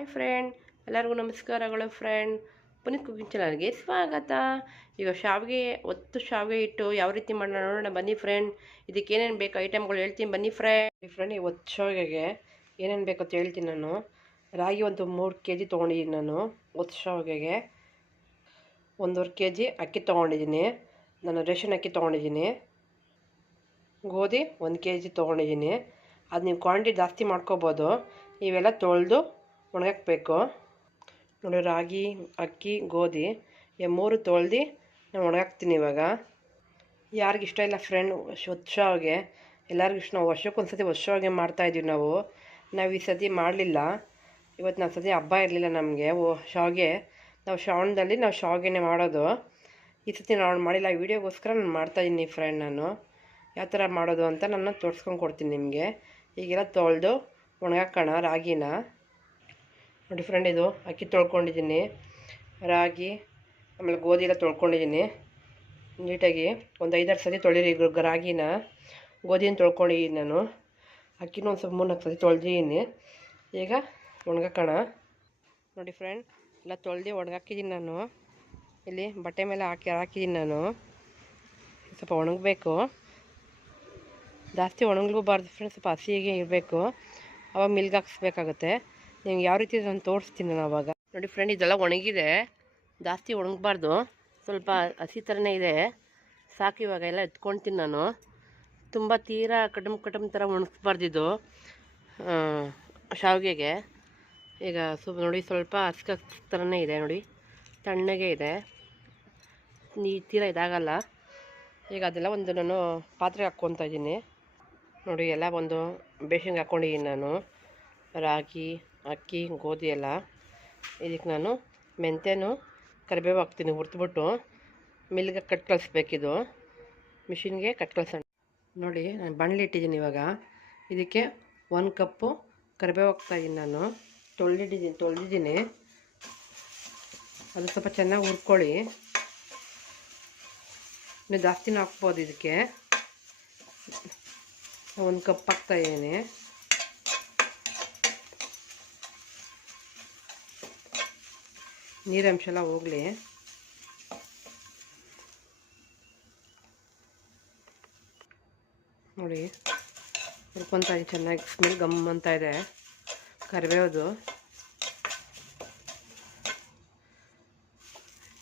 Hi friend. ಎಲ್ಲರಿಗೂ ನಮಸ್ಕಾರಗಳು friend. Puneeth cooking ಚಾನಲ್ಗೆ ಸ್ವಾಗತ. ಈಗ ಶಾವಿಗೆ, ಒತ್ತು ಶಾವಿಗೆ ಇಟ್ಟು ಯಾವ ರೀತಿ ಮಾಡೋಣ ನೋಡೋಣ. ಬನ್ನಿ ಫ್ರೆಂಡ್. ಇದಕ್ಕೆ ಏನೇನು ಬೇಕು ಐಟಮ್ಗಳು ಹೇಳ್ತೀನಿ. ಬನ್ನಿ ಫ್ರೆಂಡ್. ಫ್ರೆಂಡ್, ಈ ಒತ್ತು ಶಾವಿಗೆಗೆ ಏನೇನು ಬೇಕು ಅಂತ ಹೇಳ್ತೀನಿ ನಾನು. ರಾಗಿ ಒಂದು ಮೂರು ಕೆ ಜಿ ತೊಗೊಂಡಿದ್ದೀನಿ ನಾನು ಒತ್ತು ಶಾವಿಗೆಗೆ. ಒಂದೂವರೆ ಕೆ ಜಿ ಅಕ್ಕಿ ತೊಗೊಂಡಿದ್ದೀನಿ. ನಾನು ರೇಷನ್ ಅಕ್ಕಿ ತೊಗೊಂಡಿದ್ದೀನಿ. ಗೋಧಿ ಒಂದು ಕೆ ಜಿ ತೊಗೊಂಡಿದ್ದೀನಿ. ಅದು ನೀವು ಕ್ವಾಂಟಿಟಿ ಜಾಸ್ತಿ ಮಾಡ್ಕೋಬೋದು. ಇವೆಲ್ಲ ತೊಳೆದು ಒಣಗಾಕಬೇಕು ನೋಡಿ, ರಾಗಿ, ಅಕ್ಕಿ, ಗೋಧಿ, ಈ ಮೂರು ತೊಳ್ದು ನಾನು ಒಣಗಾಕ್ತೀನಿ ಇವಾಗ. ಯಾರಿಗೆ ಇಷ್ಟ ಇಲ್ಲ ಫ್ರೆಂಡ್ ಶಾವಿಗೆ ಎಲ್ಲರಿಗೂ ಇಷ್ಟ. ನಾವು ವರ್ಷಕ್ಕೊಂದು ಸತಿ ಮಾಡ್ತಾ ಮಾಡ್ತಾಯಿದ್ದೀವಿ ನಾವು. ನಾವು ಈ ಸತಿ ಮಾಡಲಿಲ್ಲ. ಇವತ್ತು ನಾವು ಸತಿ ಹಬ್ಬ ಇರಲಿಲ್ಲ ನಮಗೆ. ಓ, ಶಾವಿಗೆ. ನಾವು ಶ್ರಾವಣದಲ್ಲಿ ನಾವು ಶಾವಿಗೆನೇ ಮಾಡೋದು. ಈ ಸತಿ ನಾವು ಮಾಡಿಲ್ಲ. ವೀಡಿಯೋಗೋಸ್ಕರ ನಾನು ಮಾಡ್ತಾಯಿದ್ದೀನಿ ಫ್ರೆಂಡ್ ನಾನು. ಯಾವ ಥರ ಮಾಡೋದು ಅಂತ ನಾನು ತೋರಿಸ್ಕೊಂಡು ಕೊಡ್ತೀನಿ ನಿಮಗೆ. ಈಗೆಲ್ಲ ತೊಳೆದು ಒಣಗಾಕೋಣ ರಾಗಿನ. ನೋಡಿ ಫ್ರೆಂಡ್ ಇದು, ಅಕ್ಕಿ ತೊಳ್ಕೊಂಡಿದ್ದೀನಿ. ರಾಗಿ, ಆಮೇಲೆ ಗೋಧಿ ಎಲ್ಲ ತೊಳ್ಕೊಂಡಿದ್ದೀನಿ. ನೀಟಾಗಿ ಒಂದು ಐದಾರು ಸತಿ ತೊಳಿರಿ ರಾಗಿನ. ಗೋಧಿನ ತೊಳ್ಕೊಂಡಿದ್ದೀನಿ ನಾನು. ಅಕ್ಕಿನೂ ಒಂದು ಸ್ವಲ್ಪ ಮೂರ್ನಾಲ್ಕು ಸತಿ ತೊಳೆದಿದ್ದೀನಿ ಈಗ ಒಣಗಾಕೋಣ. ನೋಡಿ ಫ್ರೆಂಡ್ ಎಲ್ಲ ತೊಳೆದು ಒಣಗಾಕಿದ್ದೀನಿ ನಾನು. ಇಲ್ಲಿ ಬಟ್ಟೆ ಮೇಲೆ ಹಾಕಿ ಹಾಕಿದ್ದೀನಿ ನಾನು. ಸ್ವಲ್ಪ ಒಣಗಬೇಕು. ಜಾಸ್ತಿ ಒಣಗಲೂಬಾರ್ದು ಫ್ರೆಂಡ್ ಸ್ವಲ್ಪ ಹಸಿಗೆ ಇರಬೇಕು. ಅವಾಗ ಮಿಲ್ಗೆ ಹಾಕ್ಸ್ಬೇಕಾಗುತ್ತೆ. ನಿಮ್ಗೆ ಯಾವ ರೀತಿ ನಾನು ತೋರಿಸ್ತೀನಿ ನಾನು ಅವಾಗ. ನೋಡಿ ಫ್ರೆಂಡ್ ಇದೆಲ್ಲ ಒಣಗಿದೆ. ಜಾಸ್ತಿ ಒಣಗಬಾರ್ದು. ಸ್ವಲ್ಪ ಹಸಿ ಥರನೇ ಇದೆ. ಸಾಕು ಇವಾಗ, ಎಲ್ಲ ಎತ್ಕೊಳ್ತೀನಿ ನಾನು. ತುಂಬ ತೀರಾ ಕಟಮ್ ಕಟಮ್ ಥರ ಒಣಗಿಸ್ಬಾರ್ದಿದ್ದು ಶಾವಿಗೆಗೆ. ಈಗ ಸ್ವಲ್ಪ ನೋಡಿ ಸ್ವಲ್ಪ ಹಸ್ಕ ಥರನೇ ಇದೆ, ನೋಡಿ. ತಣ್ಣಗೆ ಇದೆ. ನೀ, ತೀರ ಇದಾಗಲ್ಲ. ಈಗ ಅದೆಲ್ಲ ಒಂದು ನಾನು ಪಾತ್ರೆಗೆ ಹಾಕ್ಕೊತಾ ಇದ್ದೀನಿ. ನೋಡಿ, ಎಲ್ಲ ಒಂದು ಬೇಷನ್ಗೆ ಹಾಕ್ಕೊಂಡಿದ್ದೀನಿ ನಾನು. ರಾಗಿ ಅಕ್ಕಿ, ಗೋಧಿ ಎಲ್ಲ. ಇದಕ್ಕೆ ನಾನು ಮೆಂತ್ಯನು ಕರಿಬೇವು ಹಾಕ್ತೀನಿ ಹುರಿದ್ಬಿಟ್ಟು. ಮಿಲ್ಗೆ ಕಟ್ ಕಳಿಸ್ಬೇಕಿದು. ಮಿಷಿನ್ಗೆ ಕಟ್ ಕಳ್ಸೋಣ. ನೋಡಿ, ನಾನು ಬಾಣಲಿ ಇಟ್ಟಿದ್ದೀನಿ ಇವಾಗ. ಇದಕ್ಕೆ ಒಂದು ಕಪ್ಪು ಕರಿಬೇವು ಹಾಕ್ತಾಯಿದ್ದೀನಿ ನಾನು. ತೊಳೆದಿದ್ದೀನಿ ತೊಳೆದಿದ್ದೀನಿ. ಅದು ಸ್ವಲ್ಪ ಚೆನ್ನಾಗಿ ಹುರ್ಕೊಳ್ಳಿ. ಇನ್ನು ಜಾಸ್ತಿನೂ ಹಾಕ್ಬೋದು ಇದಕ್ಕೆ. ಒಂದು ಕಪ್ ಹಾಕ್ತಾಯಿದ್ದೀನಿ ನೀರಂಶ ಎಲ್ಲ ಹೋಗಲಿ. ನೋಡಿ, ಹುರ್ಕೊತಾ ಚೆನ್ನಾಗಿ ಸ್ಮೆಲ್ ಗಮ್ ಅಂತ ಇದೆ. ಕರಿಬೇವುದು.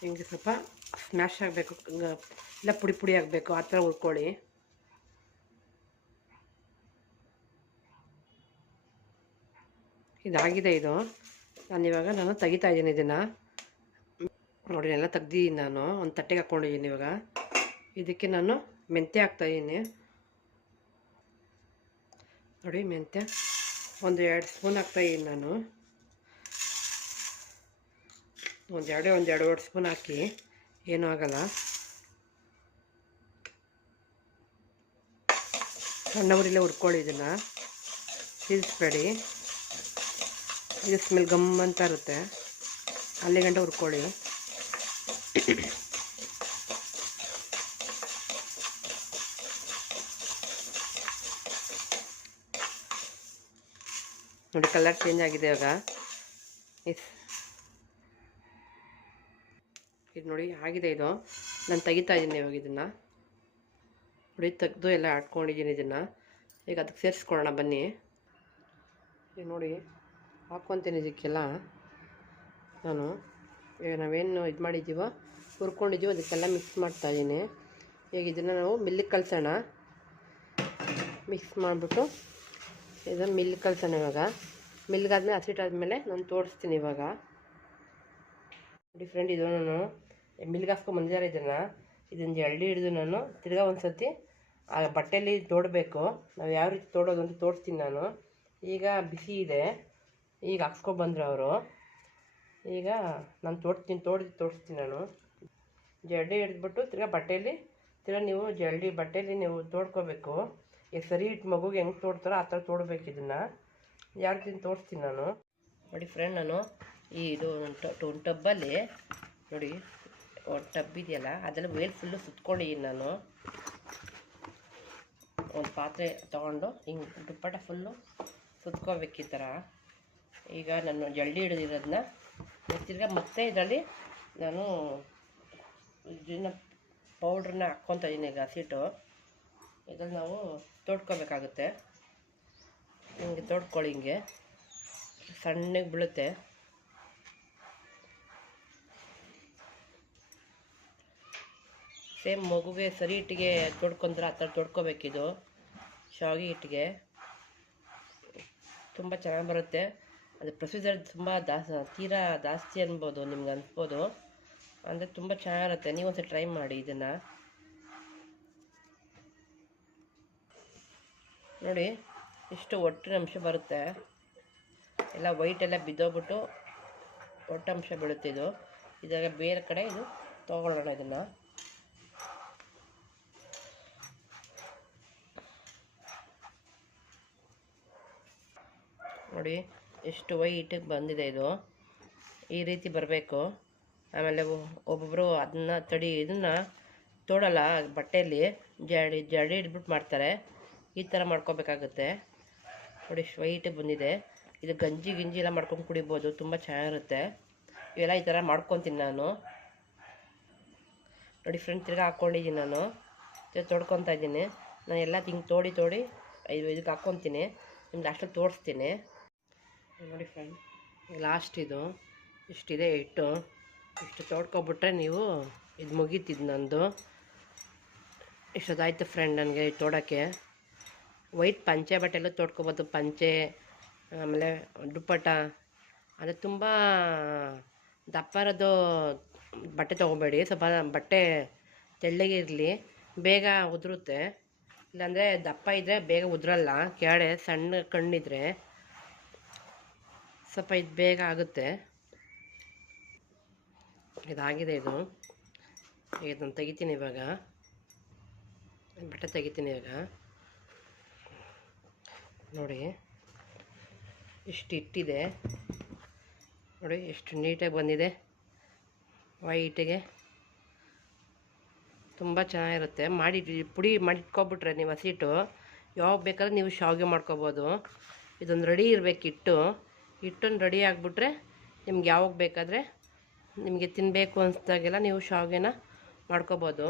ಹಿಂಗೆ ಸ್ವಲ್ಪ ಸ್ಮ್ಯಾಶ್ ಆಗಬೇಕು ಇಲ್ಲ ಪುಡಿ ಪುಡಿ ಆಗಬೇಕು, ಆ ಥರ ಹುರ್ಕೊಳ್ಳಿ. ಇದಾಗಿದೆ ಇದು. ನಾನು ಇವಾಗ ನಾನು ತೆಗಿತಾ ಇದ್ದೀನಿ ಇದನ್ನು. ನೋಡಿ, ಎಲ್ಲ ತೆಗ್ದಿದ್ದೀನಿ ನಾನು. ಒಂದು ತಟ್ಟೆಗೆ ಹಾಕ್ಕೊಂಡಿದ್ದೀನಿ ಇವಾಗ. ಇದಕ್ಕೆ ನಾನು ಮೆಂತ್ಯ ಹಾಕ್ತಾಯಿದ್ದೀನಿ ನೋಡಿ, ಮೆಂತ್ಯ. ಒಂದು ಎರಡು ಸ್ಪೂನ್ ಹಾಕ್ತಾಯಿದ್ದೀನಿ ನಾನು. ಒಂದು ಎರಡೇ, ಒಂದು ಎರಡೂವರೆ ಸ್ಪೂನ್ ಹಾಕಿ. ಏನೂ ಆಗಲ್ಲ. ಸಣ್ಣ ಊರಿಲ್ಲೇ ಹುರ್ಕೊಳ್ಳಿ ಇದನ್ನು. ತಿರ್ಸ್ಬೇಡಿ ಇದು ಸ್ಮೆಲ್ ಗಮ್ ಅಂತ ಇರುತ್ತೆ. ಅಲ್ಲಿ ಗಂಟೆ ಹುರ್ಕೊಳ್ಳಿ. ನೋಡಿ ಕಲರ್ ಚೇಂಜ್ ಆಗಿದೆ ಇವಾಗ. ಇಸ್ ಇದು ನೋಡಿ ಆಗಿದೆ ಇದು. ನಾನು ತೆಗಿತಾ ಇದ್ದೀನಿ ಇವಾಗ ಇದನ್ನು. ನೋಡಿ ತೆಗೆದು ಎಲ್ಲ ಆಡ್ಕೊಂಡಿದ್ದೀನಿ ಇದನ್ನು. ಈಗ ಅದಕ್ಕೆ ಸೇರಿಸ್ಕೊಳ್ಳೋಣ ಬನ್ನಿ. ನೋಡಿ ಹಾಕ್ಕೊತೀನಿ ಇದಕ್ಕೆಲ್ಲ. ನಾನು ಈಗ ನಾವೇನು ಇದು ಮಾಡಿದ್ದೀವೋ ಹುರ್ಕೊಂಡಿದ್ದೀವೋ ಅದಕ್ಕೆಲ್ಲ ಮಿಕ್ಸ್ ಮಾಡ್ತಾಯಿದ್ದೀನಿ ಈಗ ಇದನ್ನು ನಾವು ಮಿಲ್ಲಿಗೆ ಕಲಸೋಣ. ಮಿಕ್ಸ್ ಮಾಡಿಬಿಟ್ಟು ಇದನ್ನು ಮಿಲ್ ಕಲಸೋಣ ಇವಾಗ. ಮಿಲ್ಗಾದ್ಮೇಲೆ ಹಸಿಟ್ಟಾದ್ಮೇಲೆ ನಾನು ತೋರಿಸ್ತೀನಿ ಇವಾಗ. ನೋಡಿ ಫ್ರೆಂಡ್ ಇದು ನಾನು. ಮಿಲ್ಗೆ ಹಾಸ್ಕೊಂಬಂದಿದ್ದಾರೆ ಇದನ್ನು. ಇದನ್ನ ಎಳ್ಳಿ ಹಿಡಿದು ನಾನು ತಿರ್ಗಾ ಒಂದು ಸತಿ ಆ ಬಟ್ಟೆಯಲ್ಲಿ ತೋಡಬೇಕು. ನಾವು ಯಾವ ರೀತಿ ತೋಡೋದು ಅಂತ ತೋರಿಸ್ತೀನಿ ನಾನು. ಈಗ ಬಿಸಿ ಇದೆ. ಈಗ ಹಾಕ್ಸ್ಕೊಬಂದ್ರು ಅವರು. ಈಗ ನಾನು ತೋಡ್ತೀನಿ ತೋಡಿ ತೋರಿಸ್ತೀನಿ ನಾನು. ಜಲ್ಡಿ ಹಿಡಿದ್ಬಿಟ್ಟು ತಿರ್ಗಾ ಬಟ್ಟೆಯಲ್ಲಿ ತಿರ್ಗಾ ನೀವು ಜಲ್ಡಿ ಬಟ್ಟೆಯಲ್ಲಿ ನೀವು ತೋಡ್ಕೋಬೇಕು ಈಗ ಸರಿ ಇಟ್ಟು ಮಗುಗೆ ಹೆಂಗೆ ತೋಡ್ತಾರೋ ಆ ಥರ ತೋಡ್ಬೇಕು ಇದನ್ನು. ಯಾವ ರೀತಿ ತೋರಿಸ್ತೀನಿ ನಾನು? ನೋಡಿ ಫ್ರೆಂಡ್ ನಾನು, ಈ ಇದು ಒಂದು ಟಬ್ಬಲ್ಲಿ ನೋಡಿ, ಒಂದು ಟಬ್ ಇದೆಯಲ್ಲ ಅದೆಲ್ಲ ವೇಲ್ ಫುಲ್ಲು ಸುತ್ಕೊಂಡಿದ್ದೀನಿ ನಾನು. ಒಂದು ಪಾತ್ರೆ ತೊಗೊಂಡು ಹಿಂಗೆ ದುಪ್ಪಟ ಫುಲ್ಲು ಸುತ್ಕೋಬೇಕು ಈ ಥರ. ಈಗ ನಾನು ಜಲ್ಡಿ ಹಿಡಿದಿರೋದನ್ನ ತಿರ್ಗಾ ಮತ್ತೆ ಇದರಲ್ಲಿ ನಾನು ಇದನ್ನ ಪೌಡ್ರನ್ನ ಹಾಕ್ಕೊತಾ ಇದ್ದೀನಿ ಈಗ ಹಸಿಟ್ಟು, ಇದ್ರಲ್ಲಿ ನಾವು ತೋಡ್ಕೋಬೇಕಾಗುತ್ತೆ. ಹಿಂಗೆ ತೊಡ್ಕೊಳ್ಳಿ ಹಿಂಗೆ. ಸಣ್ಣಗೆ ಬೀಳುತ್ತೆ. ಸೇಮ್ ಮಗುಗೆ ಸರಿ ಹಿಟ್ಟಿಗೆ ತೊಡ್ಕೊಂಡ್ರೆ ಆ ಥರ ತೊಡ್ಕೋಬೇಕಿದು ಶಾವಿಗೆ ಹಿಟ್ಟಿಗೆ. ತುಂಬ ಚೆನ್ನಾಗಿ ಬರುತ್ತೆ. ಅದು ಪ್ರೊಸೀಜರ್ ತುಂಬ ದಾಸ್, ತೀರಾ ಜಾಸ್ತಿ ಅನ್ಬೋದು, ನಿಮ್ಗೆ ಅನ್ಸ್ಬೋದು. ಅಂದರೆ ತುಂಬ ಚೆನ್ನಾಗಿರುತ್ತೆ. ಒಂದು ಟ್ರೈ ಮಾಡಿ ಇದನ್ನು. ನೋಡಿ, ಇಷ್ಟು ಒಟ್ಟಿನ ಅಂಶ ಬರುತ್ತೆ. ಎಲ್ಲ ವೈಟ್ ಎಲ್ಲ ಬಿದ್ದೋಗ್ಬಿಟ್ಟು ಒಟ್ಟಂಶ ಬೀಳುತ್ತೆ ಇದು. ಇದಾಗ ಬೇರೆ ಕಡೆ ಇದು ತೊಗೊಳ್ಳೋಣ ಇದನ್ನು. ನೋಡಿ, ಎಷ್ಟು ವೈಟಿಗೆ ಬಂದಿದೆ ಇದು. ಈ ರೀತಿ ಬರಬೇಕು. ಆಮೇಲೆ ಒಬ್ಬೊಬ್ಬರು ಅದನ್ನ ತಡಿ, ಇದನ್ನು ತೊಡಲ್ಲ ಬಟ್ಟೆಯಲ್ಲಿ ಜಡಿ ಜಡಿ ಇಟ್ಬಿಟ್ಟು ಮಾಡ್ತಾರೆ. ಈ ಥರ ಮಾಡ್ಕೋಬೇಕಾಗುತ್ತೆ. ನೋಡಿ ವೈಟಿಗೆ ಬಂದಿದೆ. ಇದು ಗಂಜಿ, ಗಿಂಜಿ ಎಲ್ಲ ಮಾಡ್ಕೊಂಡು ಕುಡಿಬೋದು. ತುಂಬ ಚೆನ್ನಾಗಿರುತ್ತೆ. ಇವೆಲ್ಲ ಈ ಥರ ಮಾಡ್ಕೊತೀನಿ ನಾನು. ನೋಡಿ ಫ್ರೆಂಡ್ ತಿರ್ಗಿ ಹಾಕ್ಕೊಂಡಿದ್ದೀನಿ ನಾನು. ತೊಡ್ಕೊತಾ ಇದ್ದೀನಿ. ನಾನು ಎಲ್ಲ ಹಿಂಗೆ ತೋಡಿ ತೋಡಿ ಇದು ಇದಕ್ಕೆ ಹಾಕ್ಕೊತೀನಿ ನಿಮ್ಗೆ ಲಾಸ್ಟಲ್ಲಿ ತೋರಿಸ್ತೀನಿ. ನೋಡಿ ಫ್ರೆಂಡ್ ಲಾಸ್ಟ್ ಇದು. ಇಷ್ಟಿದೆ ಹಿಟ್ಟು ಇಷ್ಟು ತೋಡ್ಕೊಬಿಟ್ರೆ ನೀವು ಇದು ಮುಗೀತಿದ್ದು ನಂದು. ಇಷ್ಟೊತ್ತಾಯ್ತು ಫ್ರೆಂಡ್ ನನಗೆ ತೋಡೋಕ್ಕೆ. ವೈಟ್ ಪಂಚೆ ಬಟ್ಟೆಲ್ಲೂ ತೋಡ್ಕೊಬೋದು. ಪಂಚೆ, ಆಮೇಲೆ ದುಪ್ಪಟ ಅಂದರೆ ತುಂಬ ದಪ್ಪರದ್ದು ಬಟ್ಟೆ ತೊಗೊಬೇಡಿ. ಸ್ವಲ್ಪ ಬಟ್ಟೆ ತೆಳ್ಳಗೆ ಇರಲಿ. ಬೇಗ ಉದುರುತ್ತೆ. ಇಲ್ಲಾಂದರೆ ದಪ್ಪ ಇದ್ದರೆ ಬೇಗ ಉದುರಲ್ಲ. ಕೆಳಗಡೆ ಸಣ್ಣ ಕಣ್ಣಿದ್ರೆ ಸ್ವಲ್ಪ ಇದು ಬೇಗ ಆಗುತ್ತೆ. ಇದಾಗಿದೆ ಇದು. ಇದನ್ನು ತೆಗಿತೀನಿ ಇವಾಗ. ಬಟ್ಟೆ ತೆಗಿತೀನಿ ಇವಾಗ. ನೋಡಿ, ಇಷ್ಟು ಇಟ್ಟಿದೆ. ನೋಡಿ ಎಷ್ಟು ನೀಟಾಗಿ ಬಂದಿದೆ. ವೈಟಿಗೆ. ತುಂಬ ಚೆನ್ನಾಗಿರುತ್ತೆ. ಮಾಡಿ ಪುಡಿ ಮಾಡಿಟ್ಕೊಬಿಟ್ರೆ ನೀವು ಹಸಿಟ್ಟು, ಯಾವಾಗ ಬೇಕಾದ್ರೆ ನೀವು ಶಾವಿಗೆ ಮಾಡ್ಕೊಬೋದು. ಇದೊಂದು ರೆಡಿ ಇರಬೇಕು ಹಿಟ್ಟು. ಹಿಟ್ಟೊಂದು ರೆಡಿ ಆಗಿಬಿಟ್ರೆ ನಿಮ್ಗೆ ಯಾವಾಗ ಬೇಕಾದರೆ ನಿಮಗೆ ತಿನ್ನಬೇಕು ಅನಿಸ್ದಾಗೆಲ್ಲ ನೀವು ಶಾವಿಗೆನ ಮಾಡ್ಕೋಬೋದು.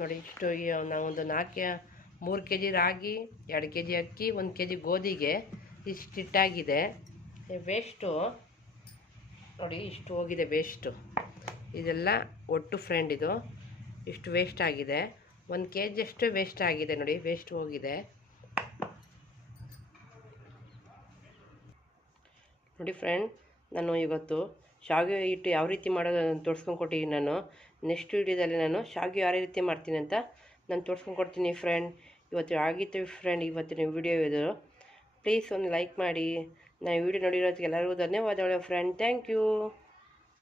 ನೋಡಿ, ಇಷ್ಟು ನಾವೊಂದು ನಾಲ್ಕು ಮೂರು ಕೆ ಜಿ ರಾಗಿ, ಎರಡು ಕೆ ಜಿ ಅಕ್ಕಿ, ಒಂದು ಕೆ ಜಿ ಗೋಧಿಗೆ ಇಷ್ಟಿಟ್ಟಾಗಿದೆ ವೇಸ್ಟು ನೋಡಿ, ಇಷ್ಟು ಹೋಗಿದೆ ವೇಸ್ಟು ಇದೆಲ್ಲ ಒಟ್ಟು ಫ್ರೆಂಡ್ ಇದು. ಇಷ್ಟು ವೇಸ್ಟ್ ಆಗಿದೆ. ಒಂದು ಕೆ ಜಿಯಷ್ಟು ವೇಸ್ಟ್ ಆಗಿದೆ ನೋಡಿ ವೇಸ್ಟ್ ಹೋಗಿದೆ. ನೋಡಿ ಫ್ರೆಂಡ್ ನಾನು ಇವತ್ತು ಶಾವಿಗೆ ಹಿಟ್ಟು ಯಾವ ರೀತಿ ಮಾಡೋದು ತೋರಿಸ್ಕೊಂಡು ಕೊಟ್ಟಿದ್ದೀನಿ ನಾನು. ನೆಕ್ಸ್ಟ್ ವೀಡಿಯೋದಲ್ಲಿ ನಾನು ಶಾವಿಗೆ ಯಾವ ರೀತಿ ಮಾಡ್ತೀನಿ ಅಂತ ನಾನು ತೋರಿಸ್ಕೊಂಡು ಕೊಡ್ತೀನಿ ಫ್ರೆಂಡ್ ಇವತ್ತು ಆಗಿತ್ತು ಫ್ರೆಂಡ್ ಇವತ್ತಿನ ವಿಡಿಯೋ ಇದು. ಪ್ಲೀಸ್ ಒಂದು ಲೈಕ್ ಮಾಡಿ. ನಾನು ವಿಡಿಯೋ ನೋಡಿರೋದಕ್ಕೆ ಎಲ್ಲರಿಗೂ ಧನ್ಯವಾದಗಳು ಫ್ರೆಂಡ್ ಥ್ಯಾಂಕ್ ಯು